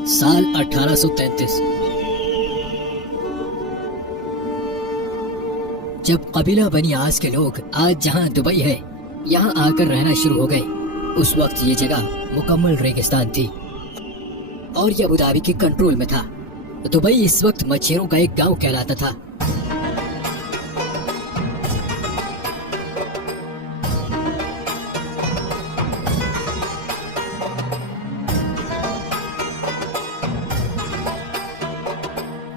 साल 1833। जब कबीला बनी आस के लोग आज जहां दुबई है यहां आकर रहना शुरू हो गए, उस वक्त ये जगह मुकम्मल रेगिस्तान थी और ये अबू धाबी के कंट्रोल में था। दुबई इस वक्त मच्छरों का एक गांव कहलाता था।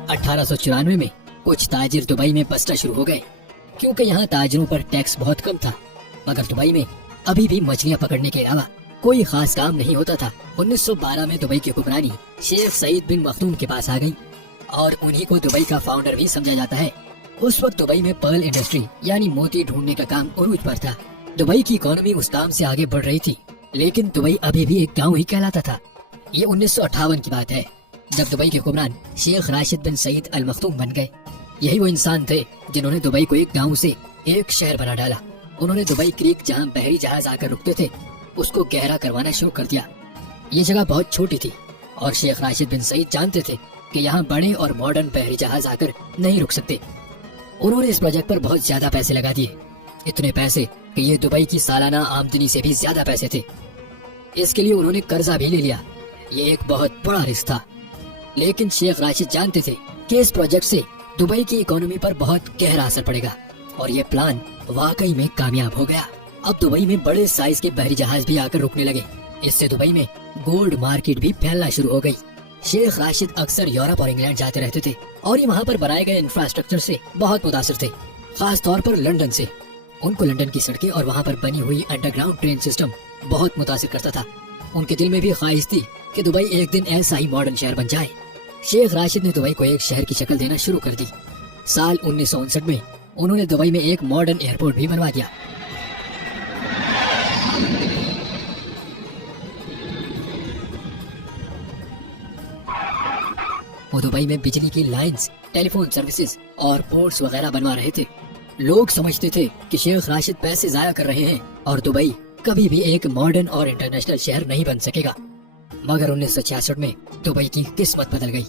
अठारह में कुछ ताजिर दुबई में बसना शुरू हो गए, क्योंकि यहाँ ताजिरों पर टैक्स बहुत कम था। मगर दुबई में अभी भी मछलियाँ पकड़ने के अलावा कोई खास काम नहीं होता था। 1912 में दुबई की हुक्मरानी शेख सईद बिन मखदूम के पास आ गई और उन्हीं को दुबई का फाउंडर भी समझा जाता है। उस वक्त दुबई में पर्ल इंडस्ट्री यानी मोती ढूंढने का काम उरूज पर था। दुबई की इकोनॉमी उस काम से आगे बढ़ रही थी, लेकिन दुबई अभी भी एक गाँव ही कहलाता था। ये 1958 की बात है, जब दुबई के हुक्मरान शेख राशिद बिन सईद अल मखदूम बन गए। यही वो इंसान थे जिन्होंने दुबई को एक गांव से एक शहर बना डाला। उन्होंने दुबई क्रीक जहां बहरी जहाज आकर रुकते थे उसको गहरा करवाना शुरू कर दिया। ये जगह बहुत छोटी थी और शेख राशिद बिन सईद जानते थे कि यहाँ बड़े और मॉडर्न बहरी जहाज आकर नहीं रुक सकते। उन्होंने इस प्रोजेक्ट पर बहुत ज्यादा पैसे लगा दिए, इतने पैसे कि ये दुबई की सालाना आमदनी से भी ज्यादा पैसे थे। इसके लिए उन्होंने कर्जा भी ले लिया। ये एक बहुत बड़ा रिस्क था, लेकिन शेख राशिद जानते थे कि इस प्रोजेक्ट से दुबई की इकोनॉमी पर बहुत गहरा असर पड़ेगा और ये प्लान वाकई में कामयाब हो गया। अब दुबई में बड़े साइज के बहरी जहाज भी आकर रुकने लगे। इससे दुबई में गोल्ड मार्केट भी फैलना शुरू हो गई। शेख राशिद अक्सर यूरोप और इंग्लैंड जाते रहते थे और ये वहाँ पर बनाए गए इंफ्रास्ट्रक्चर से बहुत मुतासिर थे, खास तौर पर लंदन से। उनको लंदन की सड़कें और वहाँ पर बनी हुई अंडरग्राउंड ट्रेन सिस्टम बहुत मुतासिर करता था। उनके दिल में भी ख्वाहिश थी कि दुबई एक दिन ऐसा ही मॉडर्न शहर बन जाए। शेख राशिद ने दुबई को एक शहर की शक्ल देना शुरू कर दी। साल 1959 में उन्होंने दुबई में एक मॉडर्न एयरपोर्ट भी बनवा दिया। वो दुबई में बिजली की लाइंस, टेलीफोन सर्विसेज और पोर्ट्स वगैरह बनवा रहे थे। लोग समझते थे कि शेख राशिद पैसे जाया कर रहे हैं और दुबई कभी भी एक मॉडर्न और इंटरनेशनल शहर नहीं बन सकेगा। मगर 1966 में दुबई की किस्मत बदल गई।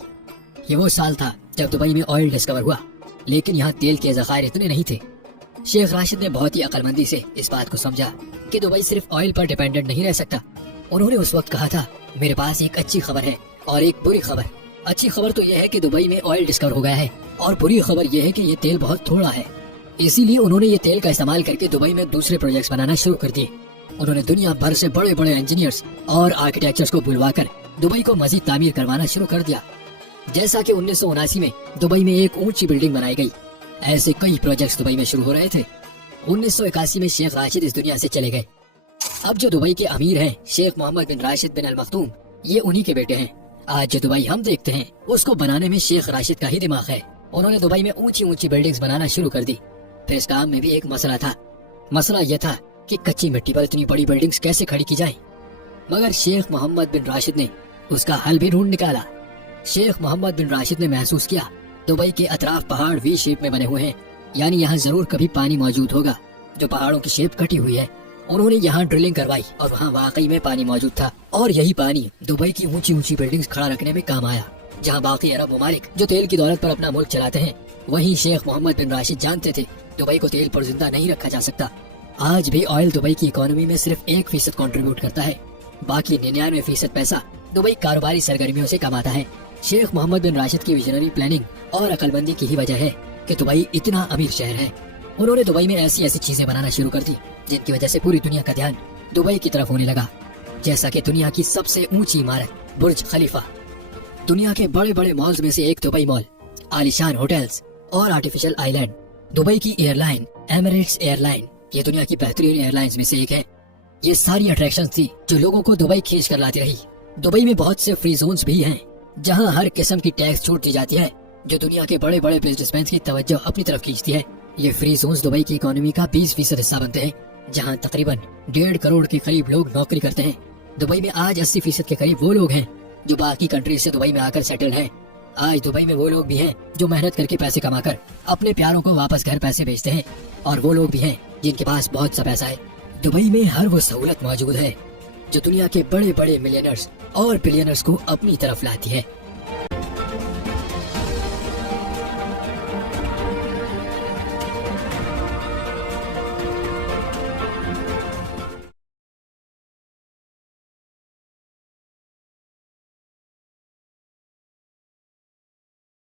ये वो साल था जब दुबई में ऑयल डिस्कवर हुआ, लेकिन यहाँ तेल के ज़खायर इतने नहीं थे। शेख राशिद ने बहुत ही अक्लमंदी से इस बात को समझा कि दुबई सिर्फ ऑयल पर डिपेंडेंट नहीं रह सकता। उन्होंने उस वक्त कहा था, मेरे पास एक अच्छी खबर है और एक बुरी खबर। अच्छी खबर तो यह है कि दुबई में ऑयल डिस्कवर हो गया है और बुरी खबर यह है कि ये तेल बहुत थोड़ा है। इसीलिए उन्होंने ये तेल का इस्तेमाल करके दुबई में दूसरे प्रोजेक्ट्स बनाना शुरू कर दिए। उन्होंने दुनिया भर से बड़े बड़े इंजीनियर्स और आर्किटेक्चर्स को बुलवाकर दुबई को मजीद तामीर करवाना शुरू कर दिया। जैसा कि 1979 में दुबई में एक ऊंची बिल्डिंग बनाई गई। ऐसे कई प्रोजेक्ट्स दुबई में शुरू हो रहे थे। 1981 में शेख राशिद इस दुनिया से चले गए। अब जो दुबई के अमीर हैं, शेख मोहम्मद बिन राशिद बिन अल मखदूम, ये उन्हीं के बेटे हैं। आज जो दुबई हम देखते हैं उसको बनाने में शेख राशिद का ही दिमाग है। उन्होंने दुबई में ऊंची ऊंची बिल्डिंग्स बनाना शुरू कर दी। फिर इस काम में भी एक मसला था। मसला यह था कि कच्ची मिट्टी पर इतनी बड़ी बिल्डिंग्स कैसे खड़ी की जाए। मगर शेख मोहम्मद बिन राशिद ने उसका हल भी ढूंढ निकाला। शेख मोहम्मद बिन राशिद ने महसूस किया दुबई के अतराफ पहाड़ वी शेप में बने हुए हैं, यानी यहाँ जरूर कभी पानी मौजूद होगा जो पहाड़ों की शेप कटी हुई है। उन्होंने यहाँ ड्रिलिंग करवाई और वहाँ वाकई में पानी मौजूद था और यही पानी दुबई की ऊंची ऊंची बिल्डिंग्स खड़ा रखने में काम आया। जहाँ बाकी अरब ममालिक जो तेल की दौलत पर अपना मुल्क चलाते हैं, वहीं शेख मोहम्मद बिन राशिद जानते थे दुबई को तेल पर जिंदा नहीं रखा जा सकता। आज भी ऑयल दुबई की इकोनॉमी में सिर्फ 1% कंट्रीब्यूट करता है, बाकी 99% पैसा दुबई कारोबारी सरगर्मियों से कमाता है। शेख मोहम्मद बिन राशिद की विजनरी प्लानिंग और अकलमंदी की ही वजह है कि दुबई इतना अमीर शहर है। उन्होंने दुबई में ऐसी ऐसी चीजें बनाना शुरू कर दी जिनकी वजह से पूरी दुनिया का ध्यान दुबई की तरफ होने लगा। जैसा कि दुनिया की सबसे ऊंची इमारत बुर्ज खलीफा, दुनिया के बड़े बड़े मॉल्स में से एक दुबई मॉल, आलीशान होटल्स और आर्टिफिशियल आइलैंड। दुबई की एयरलाइन एमिरेट्स एयरलाइन, ये दुनिया की बेहतरीन एयरलाइंस में से एक है। ये सारी अट्रैक्शंस थी जो लोगों को दुबई खींच कर लाती रही। दुबई में बहुत से फ्री जोन्स भी हैं जहां हर किस्म की टैक्स छूट दी जाती है, जो दुनिया के बड़े बड़े बिजनेसमैन की तवज्जो अपनी तरफ खींचती है। ये फ्री जोन्स दुबई की इकोनॉमी का 20% हिस्सा बनते हैं, जहां तकरीबन 1.5 करोड़ के करीब लोग नौकरी करते हैं। दुबई में आज 80% के करीब वो लोग हैं जो बाकी कंट्रीज से दुबई में आकर सेटल्ड हैं। आज दुबई में वो लोग भी हैं जो मेहनत करके पैसे कमाकर अपने प्यारों को वापस घर पैसे भेजते हैं, और वो लोग भी हैं जिनके पास बहुत सा पैसा है। दुबई में हर वो सहूलत मौजूद है जो दुनिया के बड़े बड़े मिलियनर्स اور بلینرز کو اپنی طرف لاتی ہے۔